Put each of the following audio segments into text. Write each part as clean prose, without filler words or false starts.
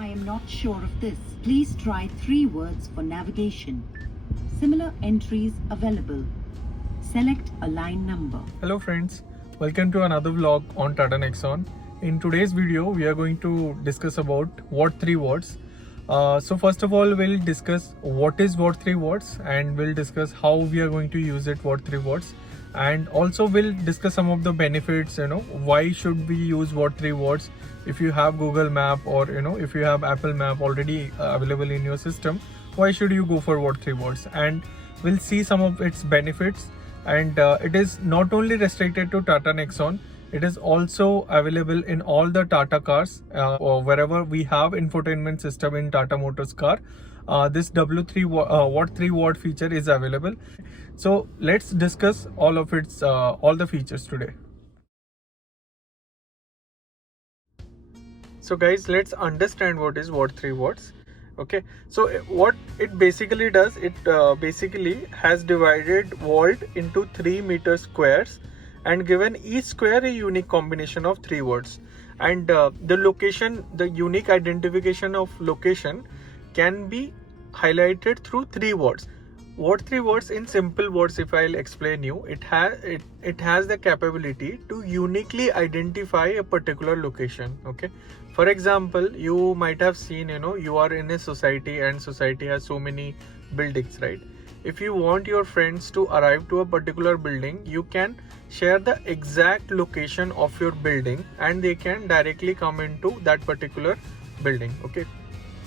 I am not sure of this. Please try 3 words for navigation. Similar entries available. Select a line number. Hello friends, welcome to another vlog on Tata Nexon. In today's video, we are going to discuss about what 3 words. So first of all, we'll discuss what is what 3 words, and we'll discuss how we are going to use it what 3 words, and also we'll discuss some of the benefits. Why should we use what 3 words? If you have Google Map, or if you have Apple Map already available in your system, why should you go for what 3 words? And we'll see some of its benefits. And it is not only restricted to Tata Nexon, it is also available in all the Tata cars, or wherever we have infotainment system in Tata Motors car. This W3 Watt 3 watt feature is available. So let's discuss all of its all the features today. So guys, let's understand what is Watt 3 watts. Okay, so what it basically does, it basically has divided vault into 3 meter squares and given each square a unique combination of 3 words. And the location, the unique identification of location can be highlighted through 3 words. What 3 words in simple words, if I'll explain you, it has the capability to uniquely identify a particular location. Okay, for example, you might have seen, you are in a society and society has so many buildings, right? If you want your friends to arrive to a particular building, you can share the exact location of your building and they can directly come into that particular building. Okay,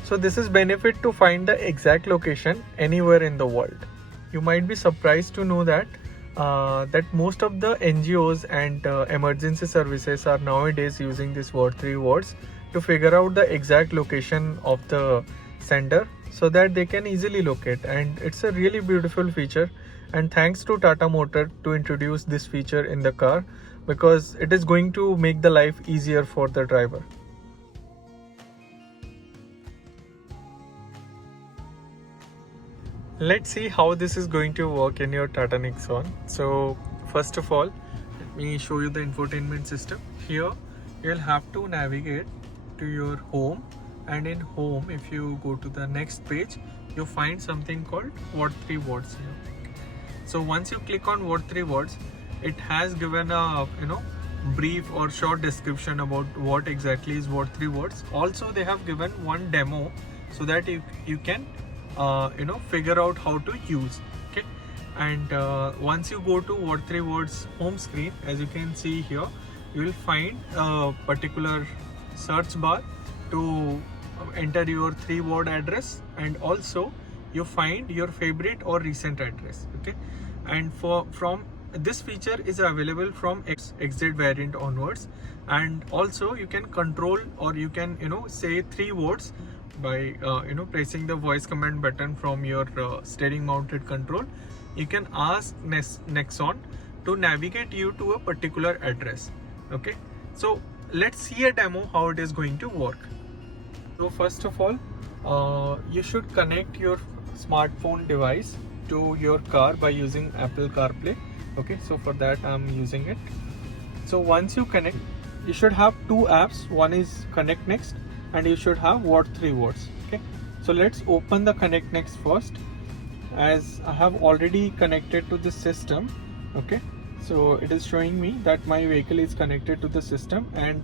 so this is benefit to find the exact location anywhere in the world. You might be surprised to know that that most of the NGOs and emergency services are nowadays using this Watt 3 words to figure out the exact location of the sender, so that they can easily locate. And it's a really beautiful feature, and thanks to Tata Motor to introduce this feature in the car, because it is going to make the life easier for the driver. Let's see how this is going to work in your Tata Nexon. So first of all, let me show you the infotainment system. Here you'll have to navigate to your home, and in home, if you go to the next page, you find something called Watt 3 words here. So once you click on Watt 3 words, it has given a brief or short description about what exactly is Watt 3 words. Also, they have given one demo so that you can figure out how to use. Okay, and once you go to Watt 3 words home screen, as you can see here, you will find a particular search bar to enter your 3 word address, and also you find your favorite or recent address. Okay, and from this feature is available from XZ variant onwards, and also you can control, or you can say 3 words by pressing the voice command button from your steering mounted control. You can ask Nexon to navigate you to a particular address. Okay, so let's see a demo how it is going to work. So first of all, you should connect your smartphone device to your car by using Apple CarPlay. Okay, so for that I'm using it. So once you connect, you should have 2 apps. One is Connect Next, and you should have Watt 3 words. Okay, so let's open the Connect Next first, as I have already connected to the system. Okay, so it is showing me that my vehicle is connected to the system, and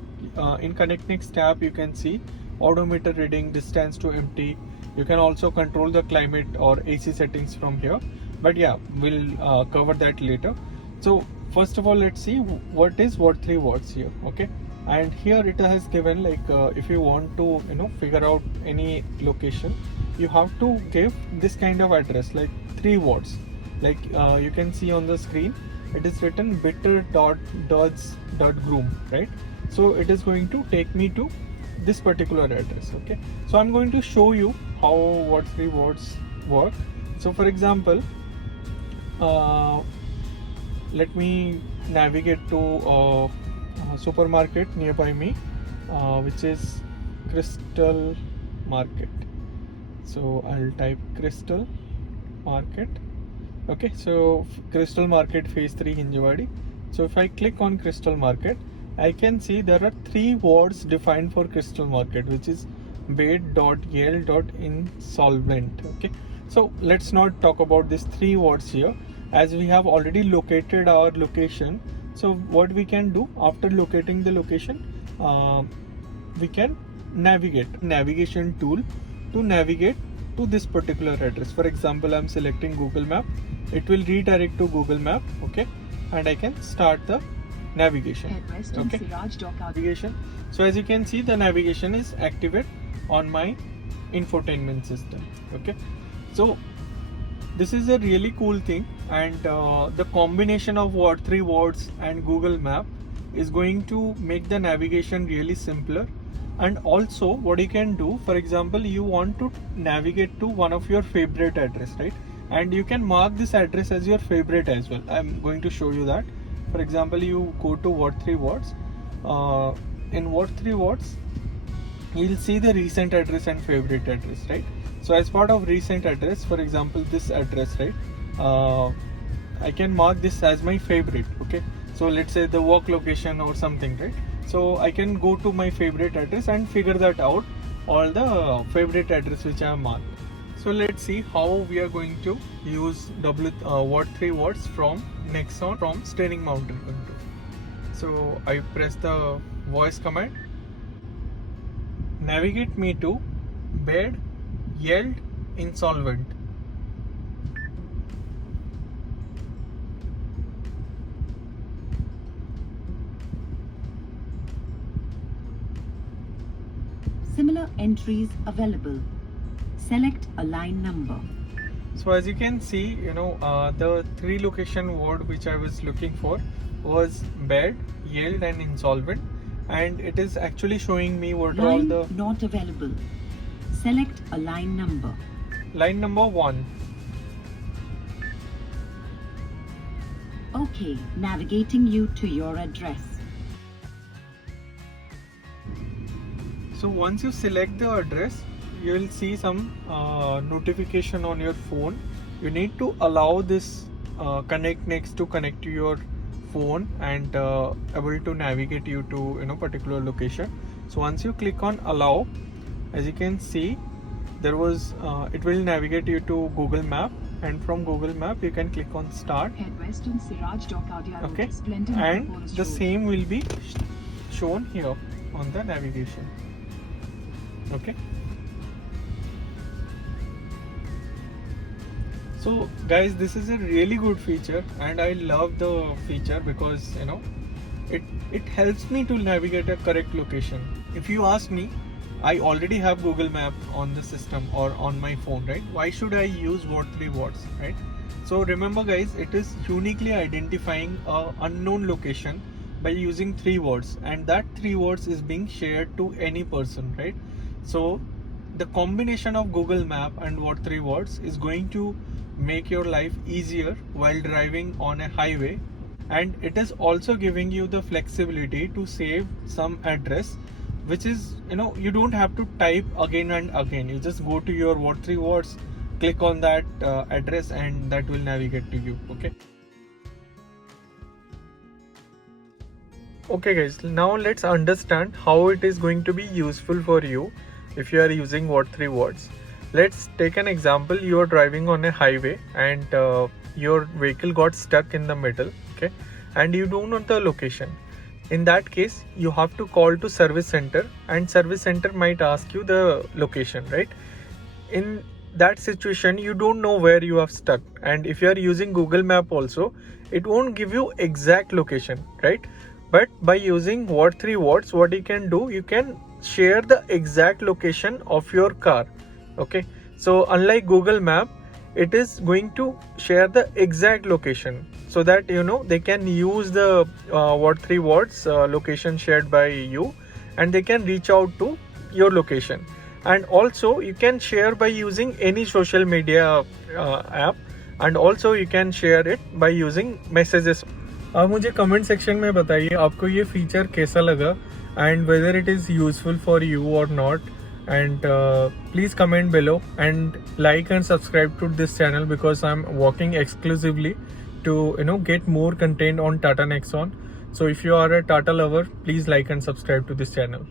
in Connect Next tab you can see odometer reading, distance to empty. You can also control the climate or AC settings from here, but yeah, we'll cover that later. So first of all, let's see what is Watt 3 words here. Okay, and here it has given, like if you want to figure out any location, you have to give this kind of address, like 3 words. Like you can see on the screen, it is written bitter.duds.groom, right? So it is going to take me to this particular address. Okay, so I'm going to show you how Watt 3 words work. So for example, let me navigate to a supermarket nearby me, which is Crystal Market. So I'll type Crystal Market. Okay, so Crystal Market phase 3 Hinjawadi. So if I click on Crystal Market, I can see there are 3 wards defined for Crystal Market, which is bed.yale.insolvent. Okay, so let's not talk about these three words here, as we have already located our location. So what we can do after locating the location, we can navigation tool to navigate to this particular address. For example, I'm selecting Google Map. It will redirect to Google Map. Okay, and I can start the navigation. Okay, navigation. So as you can see, the navigation is activated on my infotainment system. Okay, so this is a really cool thing, and the combination of Word3 Words and Google Map is going to make the navigation really simpler. And also what you can do, for example, you want to navigate to one of your favorite address, right? And you can mark this address as your favorite as well. I'm going to show you that. For example, you go to Word3 Words. In Word3 Words, you'll see the recent address and favorite address, right? So as part of recent address, for example, this address, right? I can mark this as my favorite. Okay, so let's say the work location or something, right? So I can go to my favorite address and figure that out, all the favorite address which I have marked. So let's see how we are going to use Word3 Words from Nexon from steering mountain control. So I press the voice command. Navigate me to bed Yale insolvent. Similar entries available. Select a line number. So as you can see, the three location word which I was looking for was bed, Yale and insolvent, and it is actually showing me what are all the not available. Select a line number. Line number 1. Okay, navigating you to your address. So once you select the address, you will see some notification on your phone. You need to allow this connect next to connect to your phone and able to navigate you to particular location. So once you click on allow, as you can see, there was it will navigate you to Google Map, and from Google Map you can click on start. Okay, and the same will be shown here on the navigation. Okay, so guys, this is a really good feature, and I love the feature because it helps me to navigate a correct location. If you ask me, I already have Google Map on the system or on my phone, right? Why should I use Word3 Words, right? So remember guys, it is uniquely identifying an unknown location by using 3 words, and that 3 words is being shared to any person, right? So the combination of Google Map and Word3 Words is going to make your life easier while driving on a highway, and it is also giving you the flexibility to save some address, which is you don't have to type again and again. You just go to your Word3 Words, click on that address, and that will navigate to you. Okay guys, now let's understand how it is going to be useful for you if you are using Word3 Words. Let's take an example. You are driving on a highway and your vehicle got stuck in the middle, okay, and you don't know the location. In that case, you have to call to service center, and service center might ask you the location, right? In that situation, you don't know where you have stuck, and if you are using Google Map also, it won't give you exact location, right? But by using Word3 Words, what you can do, you can share the exact location of your car. Okay, so unlike Google Map, it is going to share the exact location, so that they can use the Word3 Words location shared by you, and they can reach out to your location. And also you can share by using any social media app, and also you can share it by using messages. आप मुझे comment section में बताइए आपको ये feature कैसा लगा, and whether it is useful for you or not, and please comment below and like and subscribe to this channel, because I'm working exclusively to get more content on Tata Nexon. So if you are a Tata lover, please like and subscribe to this channel.